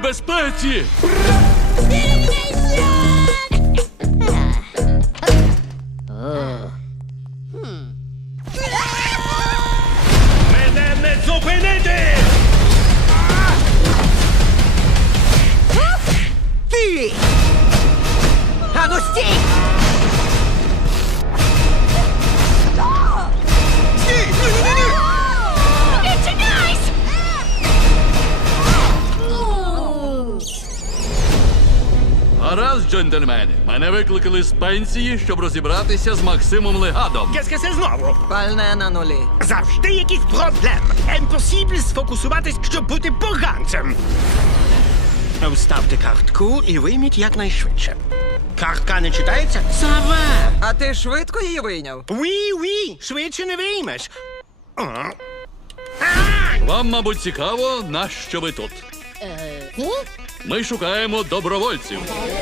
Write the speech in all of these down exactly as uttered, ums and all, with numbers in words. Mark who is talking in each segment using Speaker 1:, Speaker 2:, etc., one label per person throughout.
Speaker 1: небезпеці!
Speaker 2: Мене не зупинити!
Speaker 3: Ти! Ану, стій! Стій! Ні-ні-ні!
Speaker 4: Відчиняйсь!
Speaker 1: Гаразд, джентльмени. Мене викликали з пенсії, щоб розібратися з Максимом Легадом.
Speaker 2: Кескесе знову.
Speaker 3: Пальне на нулі.
Speaker 2: Завжди якийсь проблем. Емпосібль сфокусуватись, щоб бути поганцем. Вставте картку і вийміть якнайшвидше. Картка не читається? Сава!
Speaker 3: А ти швидко її вийняв?
Speaker 2: Уі-уі! Швидше не виймеш. О.
Speaker 1: Вам, мабуть, цікаво, нащо ви тут. Ми шукаємо добровольців.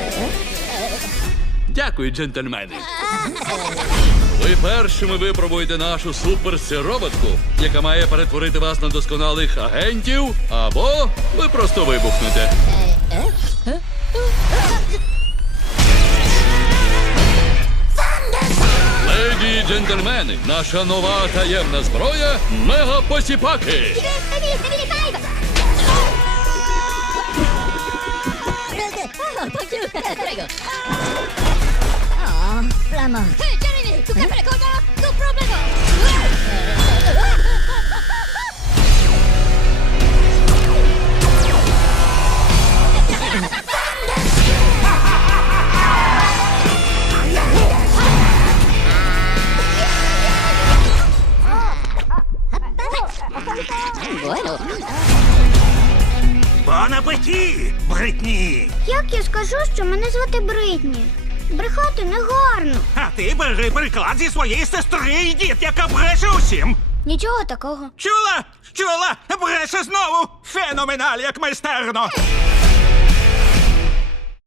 Speaker 1: Дякую, джентльмени. Ви першими випробуєте нашу суперсироботку, яка має перетворити вас на досконалих агентів, або ви просто вибухнете. Леді і джентльмени, наша нова таємна зброя – мегапосіпаки.
Speaker 4: Prego. Oh, Ramo. Hey, Jeremy, tu capre cosa? No problema. Bueno.
Speaker 2: Бон апеті, Бритні!
Speaker 5: Як я скажу, що мене звати Бритні? Брехати не гарно.
Speaker 2: А ти бери приклад зі своєї сестри і дід, яка бреше усім.
Speaker 5: Нічого такого.
Speaker 2: Чула? Чула? Бреше знову? Феноменаль, як майстерно.